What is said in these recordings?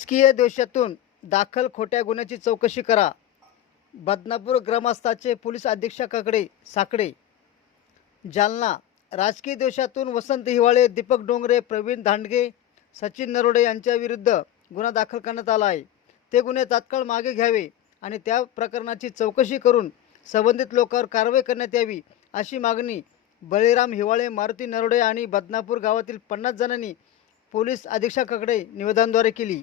राजकीय दोषातून दाखल खोट्या गुन्ह्याची चौकशी करा. बदनापूर ग्रामस्थाचे पोलीस अधीक्षकाकडे साकडे. जालना राजकीय दोषातून वसंत हिवाळे दीपक डोंगरे प्रवीण धांडगे सचिन नरोडे यांच्याविरुद्ध गुन्हा दाखल करण्यात आला आहे. ते गुन्हे तात्काळ मागे घ्यावे आणि त्या प्रकरणाची चौकशी करून संबंधित लोकांवर कारवाई करण्यात यावी अशी मागणी बळीराम हिवाळे मारुती नरोडे आणि बदनापूर गावातील पन्नास जणांनी पोलीस अधीक्षकाकडे निवेदनाद्वारे केली.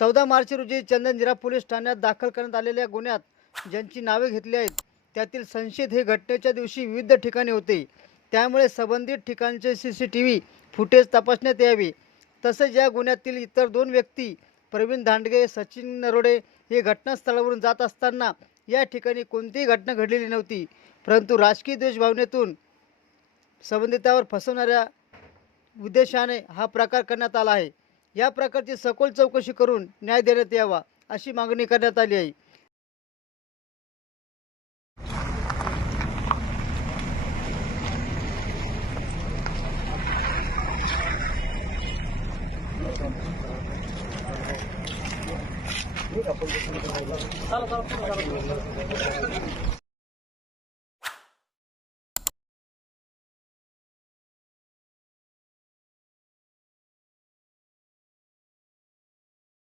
चौदा मार्च रोजी चंदनजिरा पोलीस ठाण्यात दाखल करण्यात आलेल्या गुन्ह्यात ज्यांची नावे घेतली आहेत त्यातील संशयित हे घटनेच्या दिवशी विविध ठिकाणी होते. त्यामुळे संबंधित ठिकाणचे C C T V footage तपासण्यात यावे. तसेच या गुन्ह्यातील इतर दोन व्यक्ती प्रवीण धांडगे सचिन नरोडे हे घटनास्थळावरून जात असताना या ठिकाणी कोणतीही घटना घडलेली नव्हती. परंतु राजकीय द्वेषभावनेतून संबंधितावर फसवणाऱ्या उद्देशाने हा प्रकार करण्यात आला आहे. या प्रकारची सखोल चौकशी करून न्याय देण्यात यावा अशी मागणी करण्यात आली आहे.